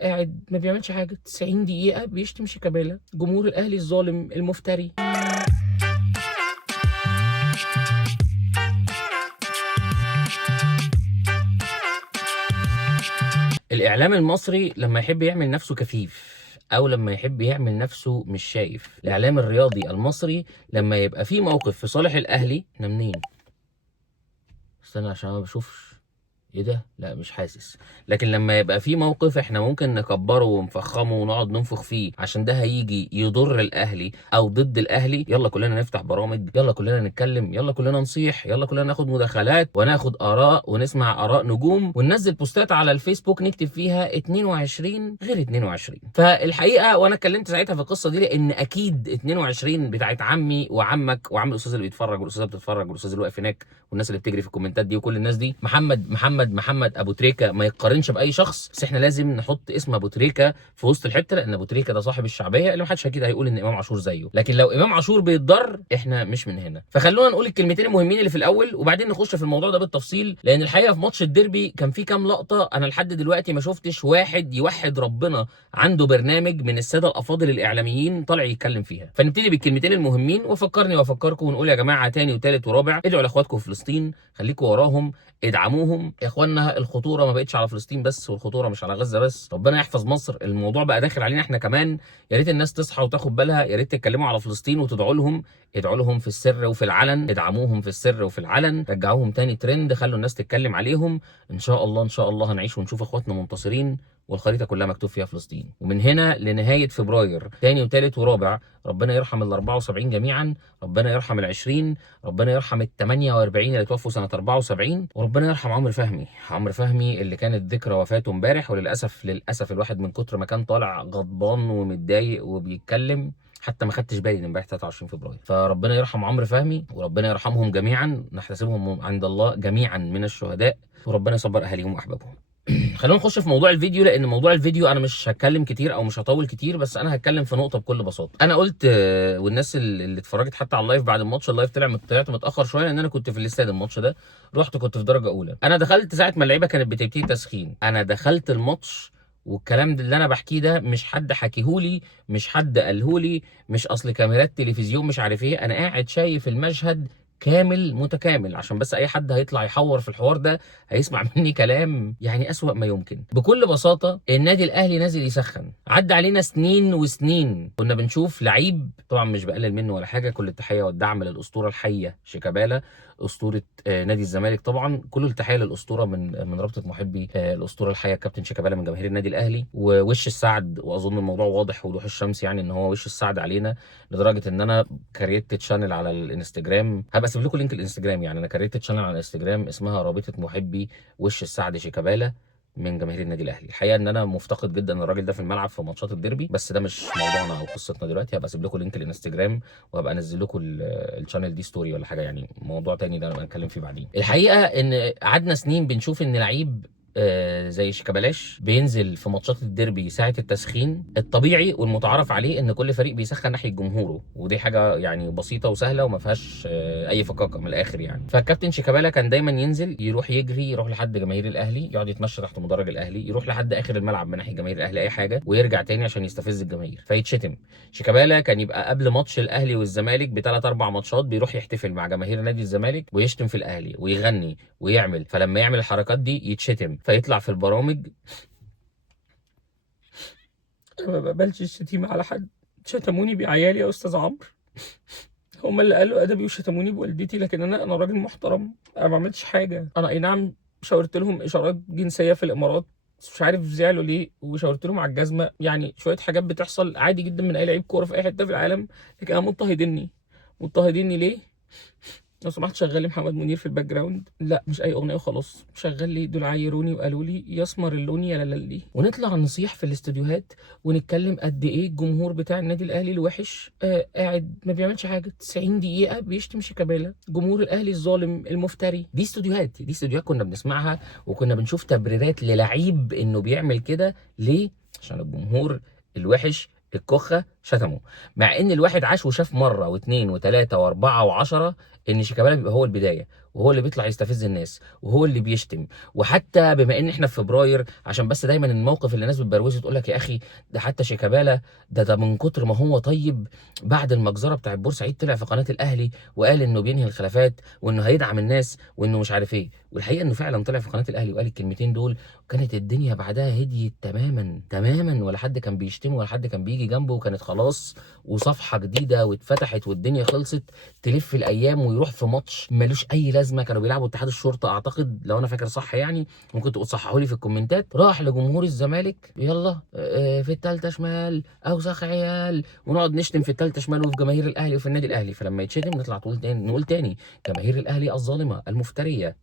قاعد ما بيعملش حاجه 90 دقيقه بيشتم شيكابالا، جمهور الاهلي الظالم المفتري. الاعلام المصري لما يحب يعمل نفسه كفيف او لما يحب يعمل نفسه مش شايف، الاعلام الرياضي المصري لما يبقى فيه موقف في صالح الاهلي. احنا منين؟ استنى عشان ما بشوفش. ايه ده؟ لا مش حاسس. لكن لما يبقى في موقف احنا ممكن نكبره ونفخمه ونقعد ننفخ فيه عشان ده هيجي يضر الاهلي او ضد الاهلي، يلا كلنا نفتح برامج، يلا كلنا نتكلم، يلا كلنا نصيح، يلا كلنا ناخد مداخلات وناخد اراء ونسمع اراء نجوم وننزل بوستات على الفيسبوك نكتب فيها 22 غير 22. فالحقيقه وانا اتكلمت ساعتها في القصه دي لان اكيد 22 بتاعت عمي وعمك وعم الاستاذ اللي بيتفرج والاستاذه اللي بتتفرج والاستاذ اللي واقف هناك والناس اللي بتجري في الكومنتات دي وكل الناس دي. محمد ابو تريكه ما يتقارنش باي شخص، بس احنا لازم نحط اسم ابو تريكه في وسط الحته لان ابو تريكه ده صاحب الشعبيه اللي محدش اكيد هيقول ان امام عاشور زيه. لكن لو امام عاشور بيتضر احنا مش من هنا. فخلونا نقول الكلمتين المهمين اللي في الاول وبعدين نخش في الموضوع ده بالتفصيل، لان الحقيقه في ماتش الديربي كان في كام لقطه انا لحد دلوقتي ما شفتش واحد يوحد ربنا عنده برنامج من الساده الافاضل الاعلاميين طالع يتكلم فيها. فنبتدي بالكلمتين المهمين وفكرني وافكركم ونقول يا جماعه تاني وتالت ورابع، ادعوا لاخواتكم في فلسطين، خليكم وراهم، ادعموهم يا اخوانا. الخطوره ما بقتش على فلسطين بس والخطوره مش على غزه بس، ربنا يحفظ مصر. الموضوع بقى داخل علينا احنا كمان. يا ريت الناس تصحى وتاخد بالها، يا ريت تتكلموا على فلسطين وتدعوا لهم، ادعوا لهم في السر وفي العلن، ادعموهم في السر وفي العلن، رجعوهم تاني ترند، خلوا الناس تتكلم عليهم. ان شاء الله ان شاء الله هنعيش ونشوف اخواتنا منتصرين والخريطه كلها مكتوب فيها فلسطين. ومن هنا لنهايه فبراير تاني وتالت ورابع ربنا يرحم ال 74 جميعا، ربنا يرحم ال 20، ربنا يرحم ال 48 اللي توفوا سنه 74، وربنا يرحم عمرو فهمي. عمرو فهمي اللي كانت ذكرى وفاته امبارح، وللاسف الواحد من كتر ما كان طالع غضبان ومتضايق وبيتكلم حتى ما خدتش بالي ان امبارح 23 فبراير. فربنا يرحم عمرو فهمي وربنا يرحمهم جميعا، نحتسبهم عند الله جميعا من الشهداء، وربنا يصبر اهاليهم واحبابهم. خلونا نخش في موضوع الفيديو، لان موضوع الفيديو انا مش هتكلم كتير او مش هطول كتير، بس انا هتكلم في نقطه بكل بساطه. انا قلت والناس اللي اتفرجت حتى على اللايف بعد الماتش، اللايف طلعت متاخر شويه لان انا كنت في الاستاد الماتش ده، كنت في درجه اولى. انا دخلت ساعه ما اللعيبه كانت بتبتدي تسخين، انا دخلت الماتش والكلام ده اللي انا بحكيه ده مش حد حكيهولي، مش حد قالهولي، مش اصل كاميرات تلفزيون مش عارف ايه، انا قاعد شايف المشهد كامل متكامل. عشان بس اي حد هيطلع يحور في الحوار ده هيسمع مني كلام يعني اسوأ ما يمكن. بكل بساطه النادي الاهلي نازل يسخن، عدى علينا سنين وسنين كنا بنشوف لعيب، طبعا مش بقلل منه ولا حاجه، كل التحيه والدعم للاسطوره الحيه شيكابالا، اسطوره نادي الزمالك. طبعا كل التحيه للاسطوره من رابطه محبي الاسطوره الحيه الكابتن شيكابالا من جماهير النادي الاهلي. ووش السعد، واظن الموضوع واضح وضوح الشمس يعني ان هو وش السعد علينا، لدرجه ان انا كريت تشانل على الانستجرام، هبقى اسيب لكم لينك الانستجرام. يعني انا كريت تشانل على الانستجرام اسمها رابطه محبي وش السعد شيكابالا من جماهير النادي الاهلي. الحقيقه ان انا مفتقد جدا الراجل ده في الملعب في ماتشات الديربي، بس ده مش موضوعنا او قصتنا دلوقتي. هبقى اسيب لكم لينك الانستجرام وهبقى انزل لكم الشانل دي ستوري ولا حاجه، يعني موضوع تاني ده انا هنتكلم فيه بعدين. الحقيقه ان قعدنا سنين بنشوف ان لعيب زي شيكابالاش بينزل في ماتشات الديربي ساعه التسخين. الطبيعي والمتعارف عليه ان كل فريق بيسخن ناحيه جمهوره، ودي حاجه يعني بسيطه وسهله وما فيهاش اي فكاكه من الاخر يعني. فالكابتن شيكابالا كان دايما ينزل يروح يجري، يروح لحد جماهير الاهلي، يقعد يتمشى تحت مدرج الاهلي، يروح لحد اخر الملعب من ناحيه جماهير الاهلي اي حاجه، ويرجع تاني عشان يستفز الجماهير فيتشتم. شيكابالا كان يبقى قبل ماتش الاهلي والزمالك بثلاث اربع ماتشات بيروح يحتفل مع جماهير نادي الزمالك ويشتم في الاهلي ويغني ويعمل، فلما يعمل الحركات دي يتشتم فيطلع في البرامج. انا ما بقبلش الشتيمه على حد، شتموني بعيالي يا استاذ عمرو، هم اللي قالوا ادبي وشتموني بوالدتي، لكن انا راجل محترم، انا ما عملتش حاجه. انا اي نعم شاورت لهم اشارات جنسيه في الامارات بس مش عارف زعلوا ليه، وشاورت لهم على الجزمه، يعني شويه حاجات بتحصل عادي جدا من اي لعيب كوره في اي حته في العالم. لكن انا مضطهديني ليه؟ لو سمحت شغل لي محمد منير في الباك جراوند، لا مش اي اغنيه وخلاص، شغل لي دول عايروني وقالوا لي يسمر اللون يا لالي، ونطلع نصيح في الاستوديوهات ونتكلم قد ايه الجمهور بتاع النادي الاهلي الوحش قاعد ما بيعملش حاجه 90 دقيقه بيشتم شيكابالا، جمهور الاهلي الظالم المفتري. دي استوديوهات كنا بنسمعها وكنا بنشوف تبريرات للعيب انه بيعمل كده ليه؟ عشان الجمهور الوحش الكخه شتموا، مع ان الواحد عاش وشاف مره واثنين وثلاثه واربعه وعشره ان شيكابالا بيبقى هو البدايه، وهو اللي بيطلع يستفز الناس، وهو اللي بيشتم. وحتى بما ان احنا في فبراير، عشان بس دايما الموقف اللي الناس بتبروزه تقول لك يا اخي ده حتى شيكابالا ده من كتر ما هو طيب، بعد المجزره بتاع بورسعيد طلع في قناه الاهلي وقال انه بينهي الخلافات وانه هيدعم الناس وانه مش عارف ايه. والحقيقه انه فعلا طلع في قناه الاهلي وقال الكلمتين دول، وكانت الدنيا بعدها هديت تماما تماما، ولا حد كان بيشتمه ولا حد كان بيجي جنبه، وكانت خلاص وصفحه جديده واتفتحت والدنيا خلصت. تلف الايام ويروح في ماتش ملوش اي لازمه، كانوا بيلعبوا اتحاد الشرطه اعتقد لو انا فاكر صح، يعني ممكن تبقوا تصححوا لي في الكومنتات. راح لجمهور الزمالك يلا في الثالثه شمال اوسخ عيال، ونقعد نشتم في الثالثه شمال وفي جماهير الاهلي وفي النادي الاهلي. فلما يتشتم نطلع نقول تاني جماهير الاهلي الظالمه المفتريه،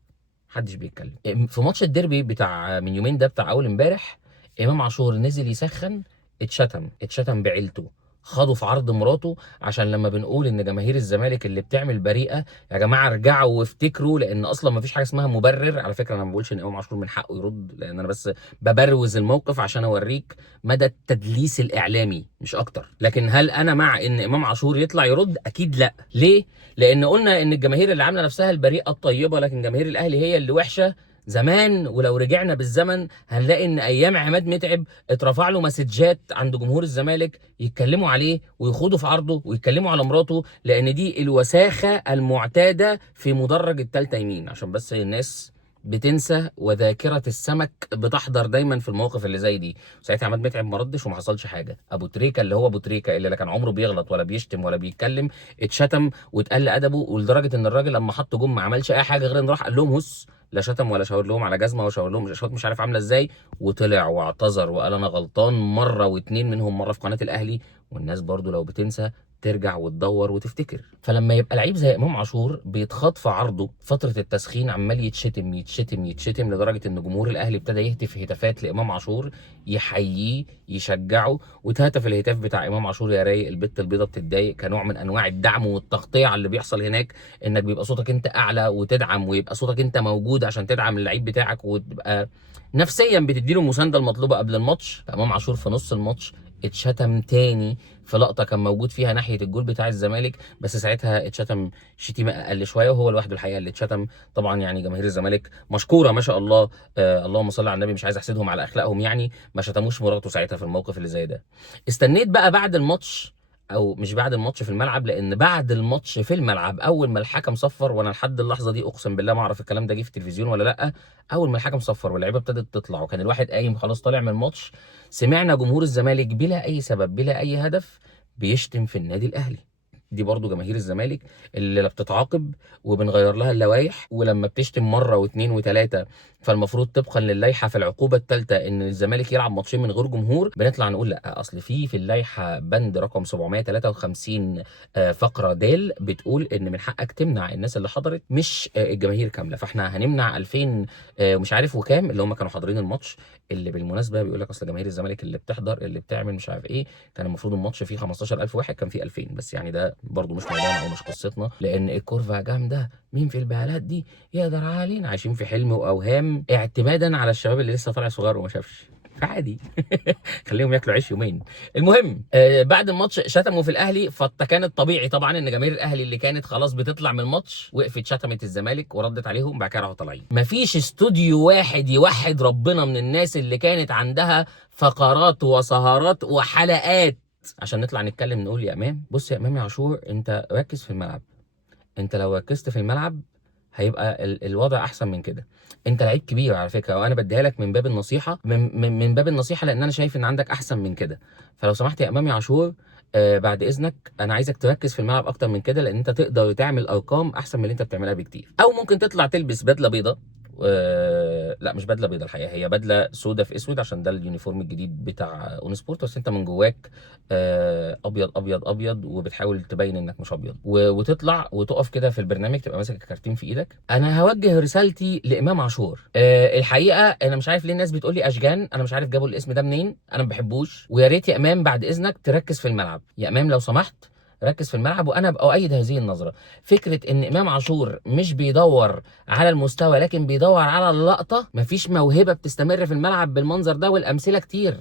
محدش بيتكلم. في ماتش الديربي بتاع من يومين ده، بتاع اول امبارح، امام عاشور نزل يسخن، اتشتم بعيلته، خده في عرض مراته. عشان لما بنقول ان جماهير الزمالك اللي بتعمل بريئه، يا جماعه ارجعوا وافتكروا، لان اصلا ما فيش حاجه اسمها مبرر. على فكره انا ما بقولش ان امام عاشور من حقه يرد، لان انا بس ببروز الموقف عشان اوريك مدى التدليس الاعلامي مش اكتر. لكن هل انا مع ان امام عاشور يطلع يرد؟ اكيد لا. ليه؟ لان قلنا ان الجماهير اللي عامله نفسها البريئه الطيبه، لكن جماهير الاهلي هي اللي وحشه زمان. ولو رجعنا بالزمن هنلاقي ان ايام عماد متعب اترفع له مسجات عند جمهور الزمالك يتكلموا عليه ويخوضوا في عرضه ويتكلموا على مراته، لان دي الوساخه المعتاده في مدرج التالتة يمين. عشان بس الناس بتنسى وذاكره السمك بتحضر دايما في المواقف اللي زي دي. ساعتها عماد متعب ما ردش وما حصلش حاجه. ابو تريكه اللي هو ابو تريكه اللي لا كان عمره بيغلط ولا بيشتم ولا بيتكلم، اتشتم واتقل ادبه، ولدرجه ان الراجل لما حط جم ما عملش اي حاجه غير انه راح قال لهم هس، لا شتم ولا شاور لهم على جزمه ولا شاور لهم اشارات مش عارف عامله ازاي، وطلع واعتذر وقال انا غلطان مره واتنين، منهم مره في قناه الاهلي. والناس برضو لو بتنسى ترجع وتدور وتفتكر. فلما يبقى لعيب زي امام عاشور بيتخاط في عرضه فتره التسخين، عمال يتشتم يتشتم يتشتم، لدرجه ان جمهور الاهلي ابتدى يهتف هتافات لامام عاشور يحييه يشجعه. واتهتف الهتاف بتاع امام عاشور يا رايق البت البيضه بتتضايق، كنوع من انواع الدعم والتقطيع اللي بيحصل هناك، انك بيبقى صوتك انت اعلى وتدعم، ويبقى صوتك انت موجود عشان تدعم اللعيب بتاعك، وتبقى نفسيا بتديله المسانده المطلوبه قبل الماتش. امام عاشور في نص الماتش اتشتم تاني في لقطه كان موجود فيها ناحيه الجول بتاع الزمالك، بس ساعتها اتشتم شتيمه اقل شويه، وهو لوحده الحقيقه اللي اتشتم. طبعا يعني جماهير الزمالك مشكوره ما شاء الله، اللهم صل على النبي، مش عايز احسدهم على اخلاقهم، يعني ما شتموش مراته ساعتها في الموقف اللي زي ده. استنيت بقى بعد الماتش، او مش بعد الماتش في الملعب، لان بعد الماتش في الملعب اول ما الحكم صفر، وانا لحد اللحظه دي اقسم بالله ما اعرف الكلام ده جه في التلفزيون ولا لا، اول ما الحكم صفر واللعيبه ابتدت تطلع وكان الواحد قايم خلاص طالع من الماتش، سمعنا جمهور الزمالك بلا اي سبب بلا اي هدف بيشتم في النادي الاهلي. دي برضو جماهير الزمالك اللي لا بتتعاقب وبنغير لها اللوائح، ولما بتشتم مره واثنين وثلاثه فالمفروض طبقا للائحه في العقوبه الثالثه ان الزمالك يلعب ماتشين من غير جمهور، بنطلع نقول لا، اصل في اللائحه بند رقم 753 فقره د بتقول ان من حقك تمنع الناس اللي حضرت مش الجماهير كامله، فاحنا هنمنع 2000 مش عارف وكام اللي هم كانوا حاضرين الماتش. اللي بالمناسبه بيقول لك اصل جماهير الزمالك اللي بتحضر اللي بتعمل مش عارف ايه، كان المفروض الماتش فيه 15000 واحد، كان فيه 2000 بس، يعني ده برضو مش موضوعنا او مش قصتنا، لان الكورفا جامده، مين في البلد دي يقدر علينا، عايشين في حلم واوهام اعتمادا على الشباب اللي لسه طالع صغير وما شافش، فعادي خليهم ياكلوا عيش يومين. المهم بعد الماتش شتموا في الاهلي، فكان الطبيعي طبعا ان جماهير الاهلي اللي كانت خلاص بتطلع من الماتش وقفت شتمت الزمالك وردت عليهم، بعد كده راحوا طالعين. مفيش استوديو واحد يوحد ربنا من الناس اللي كانت عندها فقرات وسهرات وحلقات عشان نطلع نتكلم نقول يا امام بص يا امام يا عاشور انت ركز في الملعب، انت لو ركزت في الملعب هيبقى الوضع احسن من كده. انت لعيب كبير على فكره، وانا بديها لك من باب النصيحه، من باب النصيحه، لان انا شايف ان عندك احسن من كده. فلو سمحت يا امام يا عاشور بعد اذنك انا عايزك تركز في الملعب اكتر من كده، لان انت تقدر تعمل ارقام احسن من اللي انت بتعملها بكتير. او ممكن تطلع تلبس بدله بيضاء، لا مش بدله بيضاء الحقيقه، هي بدله سودة في اسود عشان ده اليونيفورم الجديد بتاع اون سبورت، بس انت من جواك ابيض ابيض ابيض وبتحاول تبين انك مش ابيض، وتطلع وتقف كده في البرنامج تبقى ماسك الكارتين في ايدك. انا هوجه رسالتي لامام عاشور. الحقيقه انا مش عارف ليه الناس بتقول لي اشجان، انا مش عارف جابوا الاسم ده منين، انا ما بحبوش. ويا ريت يا امام بعد اذنك تركز في الملعب، يا امام لو سمحت ركز في الملعب. وانا ابقى اؤيد هذه النظره، فكره ان امام عاشور مش بيدور على المستوى لكن بيدور على اللقطه، مفيش موهبه بتستمر في الملعب بالمنظر ده، والامثله كتير.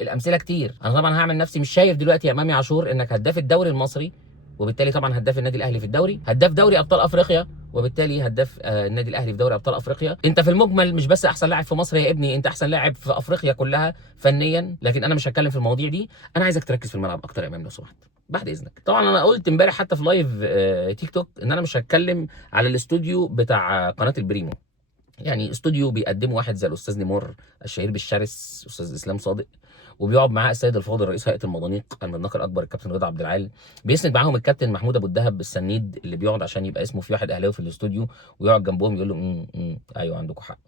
الامثله كتير. انا طبعا هعمل نفسي مش شايف دلوقتي يا امام عاشور انك هداف الدوري المصري، وبالتالي طبعا هداف النادي الاهلي في الدوري، هداف دوري ابطال افريقيا، وبالتالي هداف النادي الاهلي في دوري ابطال افريقيا. انت في المجمل مش بس احسن لاعب في مصر يا ابني، انت احسن لاعب في افريقيا كلها فنيا. لكن انا مش هتكلم في المواضيع دي، انا عايزك تركز في الملعب اكتر يا امام لو سمحت بعد اذنك. طبعا انا قلت امبارح حتى في لايف تيك توك ان انا مش هتكلم على الاستوديو بتاع قناه البريمو. يعني استوديو بيقدمه واحد زي الاستاذ نيمور الشهير بالشرس، استاذ اسلام صادق، وبيقعد معاه السيد الفاضل رئيس هيئه المضانيق المدنق الاكبر الكابتن رضا عبد العال، بيسند معاهم الكابتن محمود ابو الدهب بالسنيد اللي بيقعد عشان يبقى اسمه في واحد اهلاوي في الاستوديو ويقعد جنبهم يقول له ايوه عندكم حق.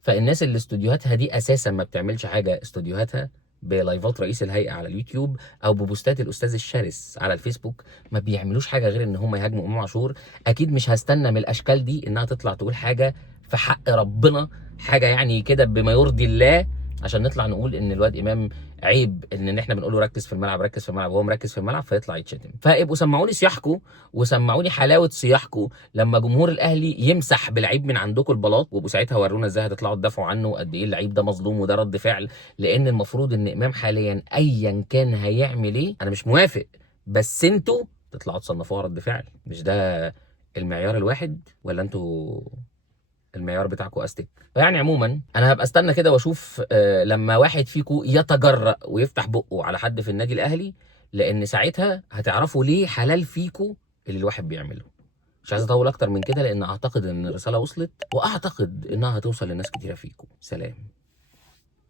فالناس اللي استوديوهاتها دي اساسا ما بتعملش حاجه، استوديوهاتها بلايفات رئيس الهيئه على اليوتيوب او ببوستات الاستاذ الشرس على الفيسبوك، ما بيعملوش حاجه غير ان هم يهاجموا امام عاشور. اكيد مش هستنى من الاشكال دي انها تطلع تقول حاجه في حق ربنا، حاجه يعني كده بما يرضي الله، عشان نطلع نقول ان الواد امام عيب ان احنا بنقول له ركز في الملعب ركز في الملعب وهو مركز في الملعب فيطلع يتشتم. فابقوا سمعوني صياحكم وسمعوني حلاوه صياحكم لما جمهور الاهلي يمسح بلعيب من عندكم البلاط، وابقوا ساعتها ورونا ازاي هتطلعوا تدافعوا عنه وقد ايه اللعيب ده مظلوم وده رد فعل. لان المفروض ان امام حاليا ايا كان هيعمل ايه انا مش موافق، بس انتوا تطلعوا تصنفوها رد فعل. مش ده المعيار الواحد ولا انتوا المعيار بتاعكم استك؟ فيعني عموما انا هبقى استنى كده واشوف لما واحد فيكم يتجرأ ويفتح بقه على حد في النادي الاهلي، لان ساعتها هتعرفوا ليه حلال فيكم اللي الواحد بيعمله. مش عايز اطول اكتر من كده لان اعتقد ان الرساله وصلت، واعتقد انها هتوصل لناس كتيره فيكم. سلام.